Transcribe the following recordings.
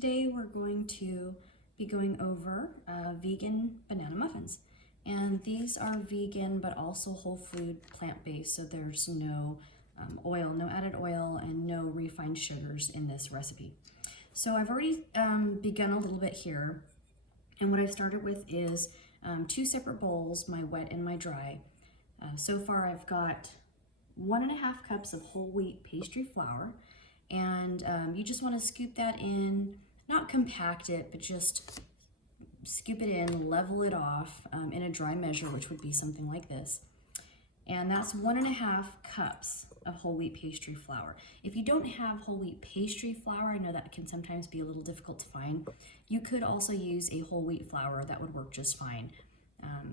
Today we're going to be going over vegan banana muffins. And these are vegan but also whole food plant-based, so there's no oil, no added oil, and no refined sugars in this recipe. So I've already begun a little bit here, and what I've started with is 2 separate bowls, my wet and my dry. So far I've got 1.5 cups of whole wheat pastry flour, and you just want to scoop that in, not compact it, but just scoop it in, level it off in a dry measure, which would be something like this. And that's 1.5 cups of whole wheat pastry flour. If you don't have whole wheat pastry flour, I know that can sometimes be a little difficult to find. You could also use a whole wheat flour, that would work just fine.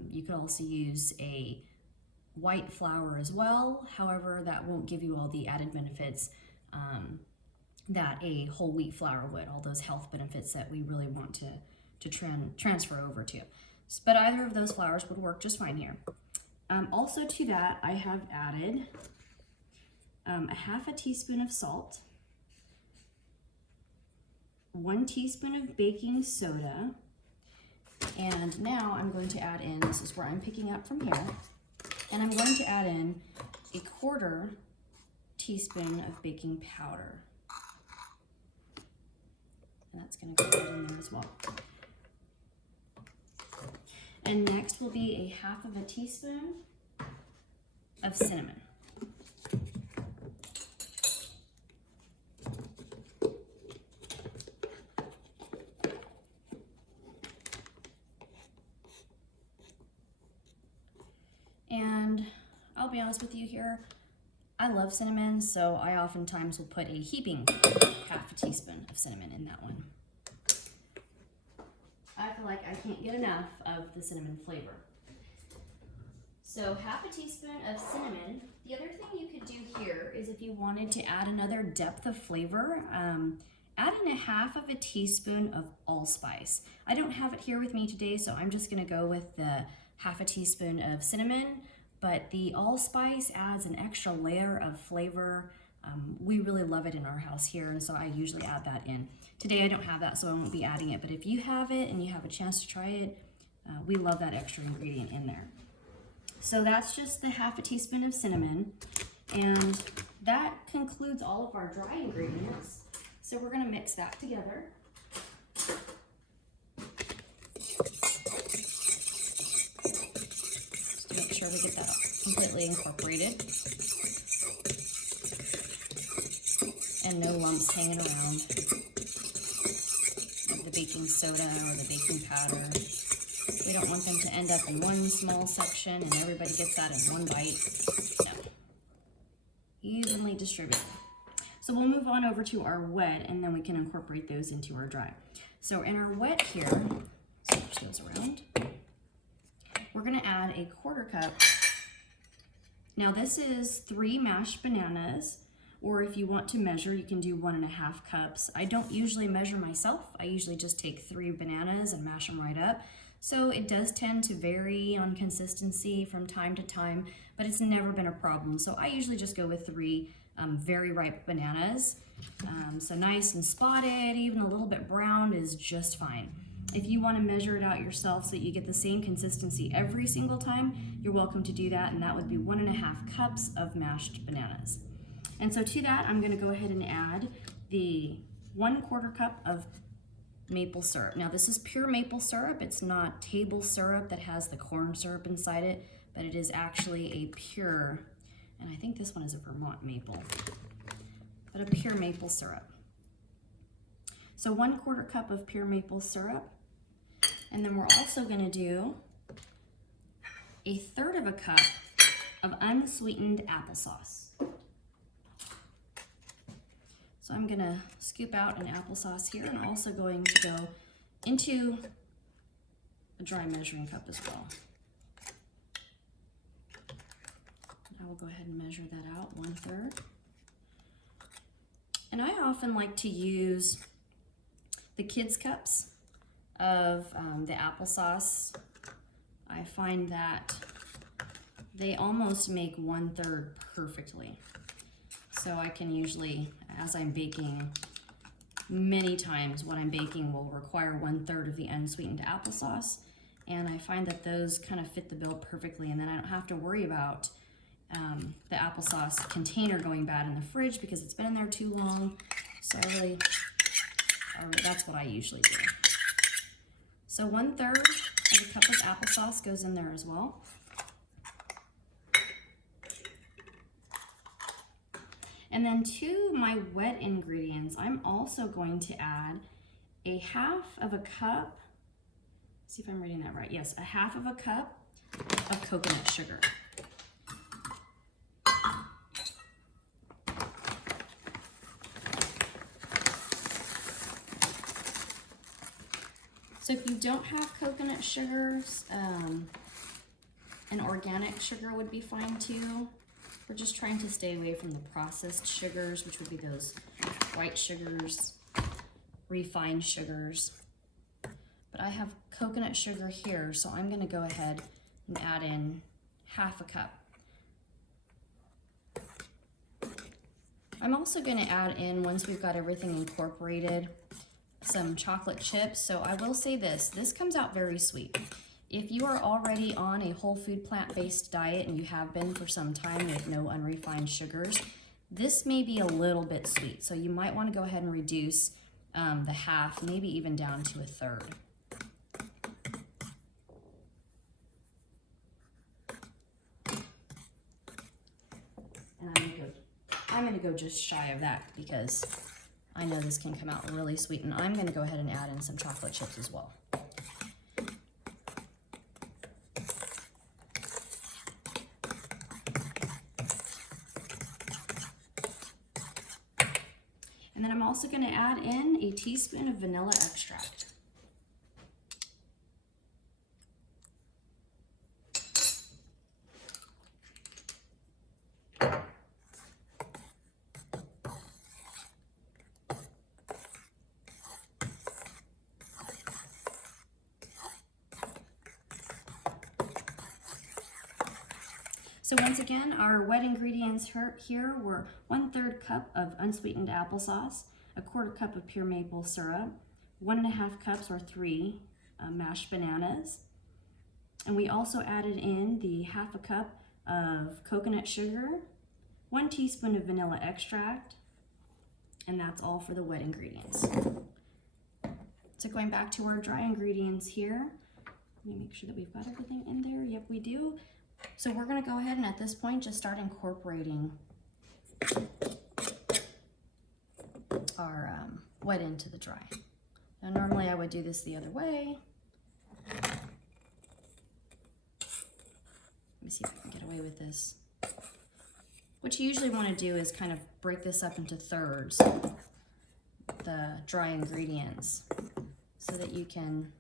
You could also use a white flour as well. However, that won't give you all the added benefits that a whole wheat flour would, all those health benefits that we really want to transfer over to. But either of those flours would work just fine here. Also to that, I have added 1/2 teaspoon of salt, 1 teaspoon of baking soda, and now I'm going to add in, this is where I'm picking up from here, and I'm going to add in 1/4 teaspoon of baking powder. And that's going to go right in there as well. And next will be 1/2 teaspoon of cinnamon. And I'll be honest with you here, I love cinnamon, so I oftentimes will put a heaping 1/2 teaspoon of cinnamon in that one. I feel like I can't get enough of the cinnamon flavor. So 1/2 teaspoon of cinnamon. The other thing you could do here is if you wanted to add another depth of flavor, add in 1/2 teaspoon of allspice. I don't have it here with me today, so I'm just gonna go with the 1/2 teaspoon of cinnamon, but the allspice adds an extra layer of flavor. We really love it in our house here, and so I usually add that in. Today I don't have that, so I won't be adding it, but if you have it and you have a chance to try it, we love that extra ingredient in there. So that's just the 1/2 teaspoon of cinnamon, and that concludes all of our dry ingredients. So we're gonna mix that together. Just to make sure we get that completely incorporated. And no lumps hanging around of the baking soda or the baking powder. We don't want them to end up in one small section and everybody gets that in one bite. No. Evenly distributed. So we'll move on over to our wet, and then we can incorporate those into our dry. So in our wet here, switch those around. We're gonna add 1/4 cup. Now this is 3 mashed bananas, or if you want to measure, you can do 1.5 cups. I don't usually measure myself. I usually just take 3 bananas and mash them right up. So it does tend to vary on consistency from time to time, but it's never been a problem. So I usually just go with 3 very ripe bananas. So nice and spotted, even a little bit brown is just fine. If you want to measure it out yourself so that you get the same consistency every single time, you're welcome to do that, and that would be 1.5 cups of mashed bananas. And so to that, I'm gonna go ahead and add the 1/4 cup of maple syrup. Now this is pure maple syrup. It's not table syrup that has the corn syrup inside it, but it is actually a pure, and I think this one is a Vermont maple, but a pure maple syrup. So 1/4 cup of pure maple syrup. And then we're also gonna do 1/3 cup of unsweetened applesauce. So I'm gonna scoop out an applesauce here, and I'm also going to go into a dry measuring cup as well. I will go ahead and measure that out, 1/3. And I often like to use the kids' cups of the applesauce. I find that they almost make 1/3 perfectly. So I can usually, as I'm baking, many times what I'm baking will require 1/3 of the unsweetened applesauce, and I find that those kind of fit the bill perfectly, and then I don't have to worry about the applesauce container going bad in the fridge because it's been in there too long. So that's what I usually do. So 1/3 of a cup of applesauce goes in there as well. And then to my wet ingredients, I'm also going to add a 1/2 of a cup, see if I'm reading that right, yes, a 1/2 of a cup of coconut sugar. So if you don't have coconut sugars, an organic sugar would be fine too. We're just trying to stay away from the processed sugars, which would be those white sugars, refined sugars. But I have coconut sugar here, so I'm gonna go ahead and add in 1/2 a cup. I'm also gonna add in, once we've got everything incorporated, some chocolate chips. So I will say this comes out very sweet. If you are already on a whole food plant-based diet and you have been for some time with no unrefined sugars, this may be a little bit sweet. So you might want to go ahead and reduce the 1/2, maybe even down to 1/3. And I'm gonna go just shy of that because I know this can come out really sweet, and I'm gonna go ahead and add in some chocolate chips as well. And then I'm also gonna add in a teaspoon of vanilla extract. So once again, our wet ingredients here were 1/3 cup of unsweetened applesauce, 1/4 cup of pure maple syrup, 1.5 cups or 3 mashed bananas. And we also added in the 1/2 a cup of coconut sugar, 1 teaspoon of vanilla extract, and that's all for the wet ingredients. So going back to our dry ingredients here, let me make sure that we've got everything in there. Yep, we do. So we're gonna go ahead and at this point just start incorporating our wet into the dry. Now normally I would do this the other way. Let me see if I can get away with this. What you usually want to do is kind of break this up into thirds, the dry ingredients, so that you can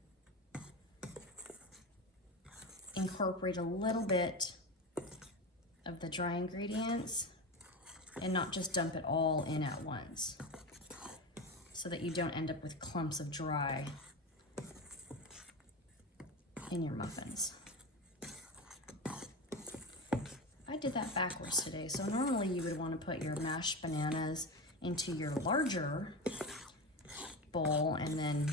incorporate a little bit of the dry ingredients and not just dump it all in at once, so that you don't end up with clumps of dry in your muffins. I did that backwards today. So normally you would want to put your mashed bananas into your larger bowl and then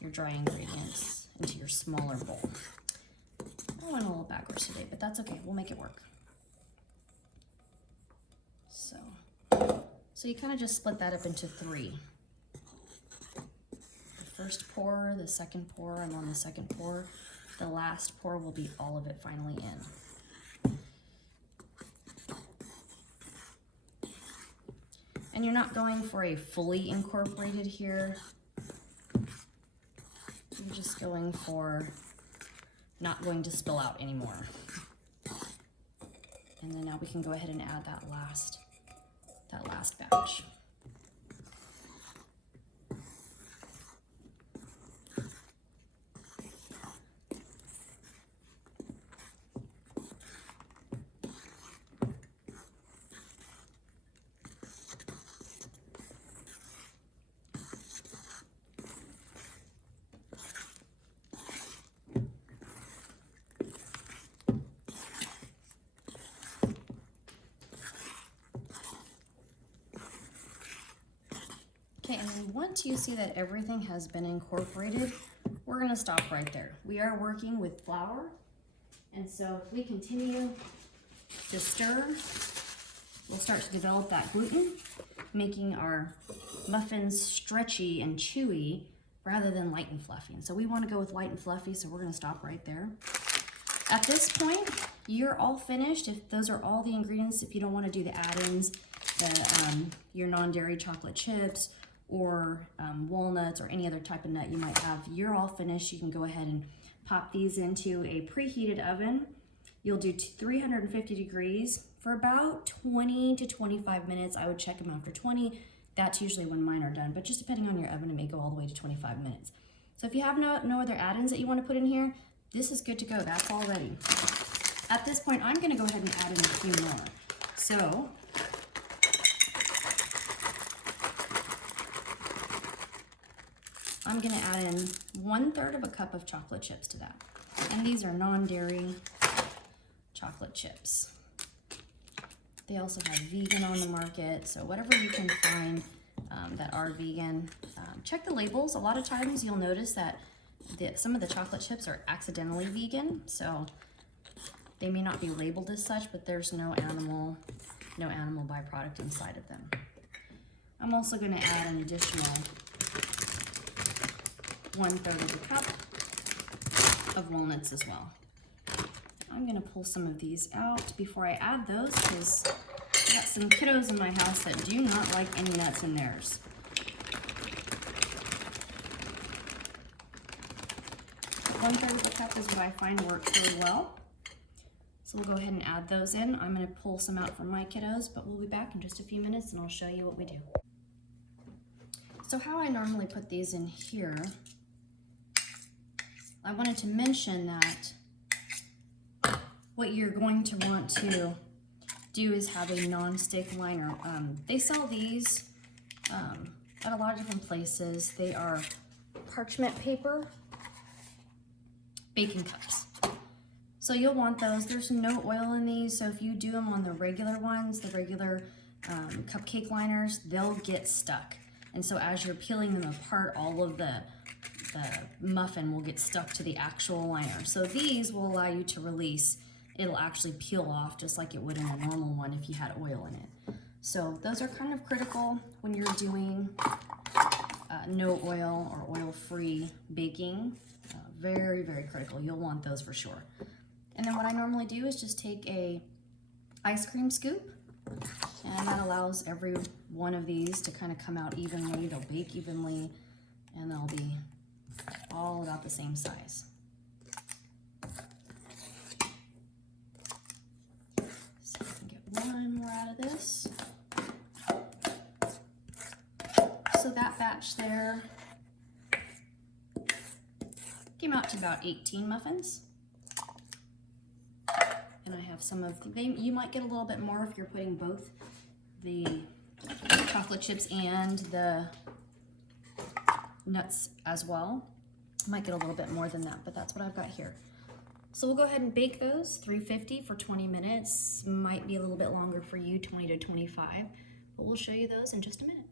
your dry ingredients into your smaller bowl. I went a little backwards today, but that's okay. We'll make it work. So you kind of just split that up into 3. The first pour, the second pour, I'm on the second pour. The last pour will be all of it finally in. And you're not going for a fully incorporated here. You're just going for not going to spill out anymore. And then now we can go ahead and add that last batch. once you see that everything has been incorporated, we're gonna stop right there. We are working with flour, and so if we continue to stir, we'll start to develop that gluten, making our muffins stretchy and chewy rather than light and fluffy. And so we want to go with light and fluffy, so we're going to stop right there. At this point, you're all finished. If those are all the ingredients, if you don't want to do the add-ins, your non-dairy chocolate chips or walnuts or any other type of nut you might have, you're all finished. You can go ahead and pop these into a preheated oven. You'll do 350 degrees for about 20 to 25 minutes. I would check them after 20. That's usually when mine are done, but just depending on your oven, it may go all the way to 25 minutes. So if you have no other add-ins that you want to put in here, this is good to go. That's all ready. At this point, I'm going to go ahead and add in a few more. So I'm going to add in 1/3 of a cup of chocolate chips to that. And these are non-dairy chocolate chips. They also have vegan on the market, so whatever you can find that are vegan, check the labels. A lot of times you'll notice that some of the chocolate chips are accidentally vegan, so they may not be labeled as such, but there's no animal byproduct inside of them. I'm also going to add an additional 1/3 of a cup of walnuts as well. I'm gonna pull some of these out before I add those because I've got some kiddos in my house that do not like any nuts in theirs. 1/3 of a cup is what I find works really well. So we'll go ahead and add those in. I'm gonna pull some out for my kiddos, but we'll be back in just a few minutes and I'll show you what we do. So how I normally put these in here, I wanted to mention that what you're going to want to do is have a non-stick liner. They sell these at a lot of different places. They are parchment paper baking cups. So you'll want those. There's no oil in these, so if you do them on the regular ones, the regular cupcake liners, they'll get stuck. And so as you're peeling them apart, all of the muffin will get stuck to the actual liner. So these will allow you to release. It'll actually peel off just like it would in a normal one if you had oil in it. So those are kind of critical when you're doing no oil or oil-free baking. Very, very critical. You'll want those for sure. And then what I normally do is just take a ice cream scoop, and that allows every one of these to kind of come out evenly. They'll bake evenly, and they'll be all about the same size. So I can get one more out of this. So that batch there came out to about 18 muffins. And I have some of you might get a little bit more if you're putting both the chocolate chips and the nuts as well. Might get a little bit more than that, but that's what I've got here. So we'll go ahead and bake those 350 for 20 minutes. Might be a little bit longer for you, 20 to 25, but we'll show you those in just a minute.